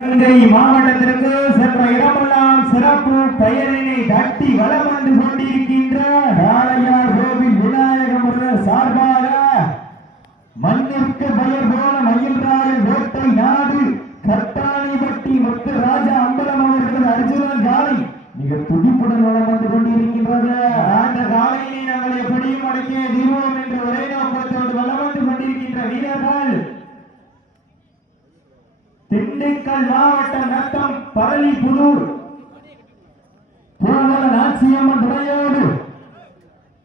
மாவட்டத்திற்கு சென்ற இடமெல்லாம் சிறப்பு பெயரினை தட்டி வலம் வந்து கொண்டிருக்கின்ற ராளையார் கோவில் விநாயகர் சார்பாக மண்ணிற்கு பெயர் போன மயில்ராயன் கோட்டை நாடு கட்டாணிப்பட்டி முத்து ராஜா அம்பலம் அவர்கள் அர்ஜுனன் காலை மிக துடிப்புடன் வலம் வந்து கொண்டிருக்கின்றது. அந்த காலையினை நாங்கள் எப்படியும் அடக்கிய தீர்வோம் என்று ஒரே நோக்கத்தோடு வலம் வந்து கொண்டிருக்கின்ற வீரர்கள் திண்டுக்கல் மாவட்டம் நத்தம் பரளிப்புதூர் பூவல நாச்சியம்மன் துணையோடு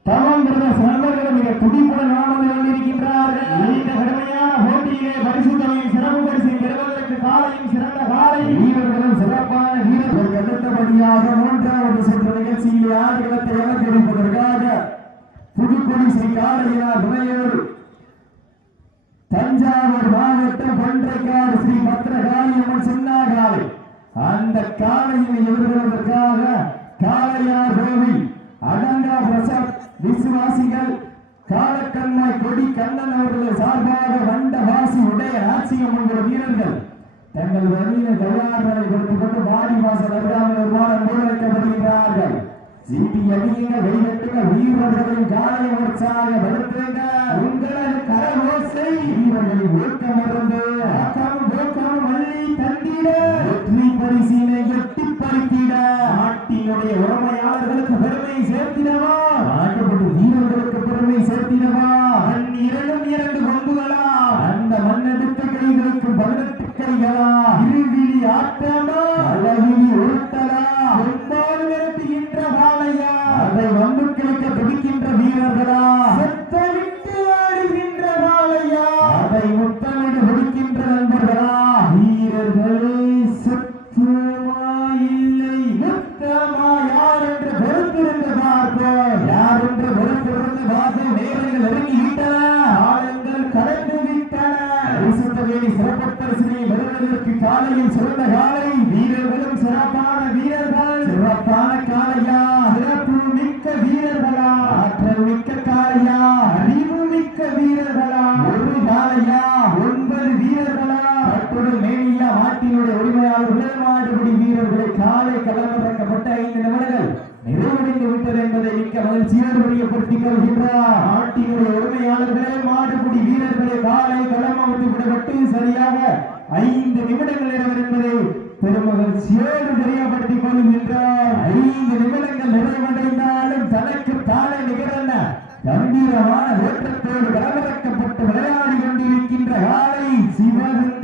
தவம் பிரதேச நண்பர்கள் மிக துடிப்புடன் வாழ்ந்து கொண்டிருக்கின்றார்கள். இந்த கடுமையான போட்டியிலே பரிசுத்தமையும் சிறப்பு பரிசை பெறுவதற்கு காலையும் சிறந்த காலை வீரர்களும் சிறப்பான வீரர்கள் அடுத்தபடியாக மூன்றாவது சுற்று நிகழ்ச்சியிலே ஆடுகளத்தை அலங்கரிப்பதற்காக புதுக்கொடி ஸ்ரீ காளையார் துணையோடு தஞ்சாவூர் மாவட்டம் கொன்றைக்காடு ஸ்ரீ பத்ரகாளியம்மன் சின்னாகாலை அந்த காலையை எதிர்கொள்வதற்காக காளையார் கோவில் அடங்கா பிரசாத் விசுவாசிகள் காலக்கண்ணாய் கொடி கண்ணன் அவர்கள் சார்பாக வண்டவாசி உடைய ஆட்சியம்மன் வீரர்கள் தங்கள் வழியில தயார்களை கொடுத்துக் கொண்டு வாடி வாசல் அருகாமல் ஒருவாரம் முன்வைக்கப்படுகிறார்கள். சீட்டி அடியுங்க, வெளிநட்டுங்க, வீரர்களின் காலை உற்சாகப்படுத்துங்க. உங்களது கரவோசை வீரர்களின் ஊக்கமிருந்து ஊக்கம் வள்ளி தந்திட வெற்றி பரிசினை எட்டி பறித்திட நாட்டினுடைய உரிமையாளர்களுக்கு பெருமை சேர்த்திடவா, நாட்டுப்பட்டு வீரர்களுக்கு பெருமை சேர்த்திடவா. இரண்டு கொம்புகளா அந்த மண்ணெடுத்த கைகளுக்கு 18 கைகளா, இருவிழி ஆட்டமா அழகிரி உருட்டலா, ஒன்பால் நிறுத்துகின்ற காளையா, அதை வந்து கிழக்க துடிக்கின்ற வீரர்களா, செத்தவிட்டு ஆடுகின்ற காளையா, அதை முத்தமிட்டு முடிக்கின்ற நண்பர்களா. வீரர்களே சத்துவமா இல்லை முத்தமா யார் என்று பொறுத்திருந்த பார்ப்போம். யார் என்று பொறுத்திருந்த பார்ப்போம். நேரங்கள் நெருங்கிவிட்டன, ஆழங்கள் கடந்து விட்டன. சிறப்பரிசினை பெறுவதற்கு காலையில் சிறந்த காலை, வீரர்களும் சிறப்பான வீரர்கள், சிறப்பான காலையா, சிறப்பு மிக்க வீரர்களா, ஆற்றல் மிக்க காலையா, அறிவு மிக்க வீரர்களா, ஒரு காலையா 9 வீரர்களா, அத்துடன் மேலியா மாட்டினுடைய உரிமையாளர்கள் மாடுபடி வீரர்களை காலை களமிறக்கப்பட்ட 5 நிமிடங்கள் நிறைவடைந்து விட்டது என்பதை மிக்க மகிழ்ச்சியோடு வெளிப்படுத்திக் கொள்கின்றார். நாட்டினுடைய உரிமையாளர்களே மாடுபிடி வீரர்களை காலை களமாவது விடப்பட்டு சரியாக 5 நிமிடங்கள் நிறைவு என்பதை பெருமகிழ்ச்சியோடு தெரியப்படுத்திக் கொள்கின்றார். 5 நிமிடங்கள் நிறைவடைந்தாலும் தனக்கு தானே நிகழன கம்பீரமான ஓட்டத்தோடு களமிறக்கப்பட்டு விளையாடி கொண்டிருக்கின்ற காலை சிவகங்கை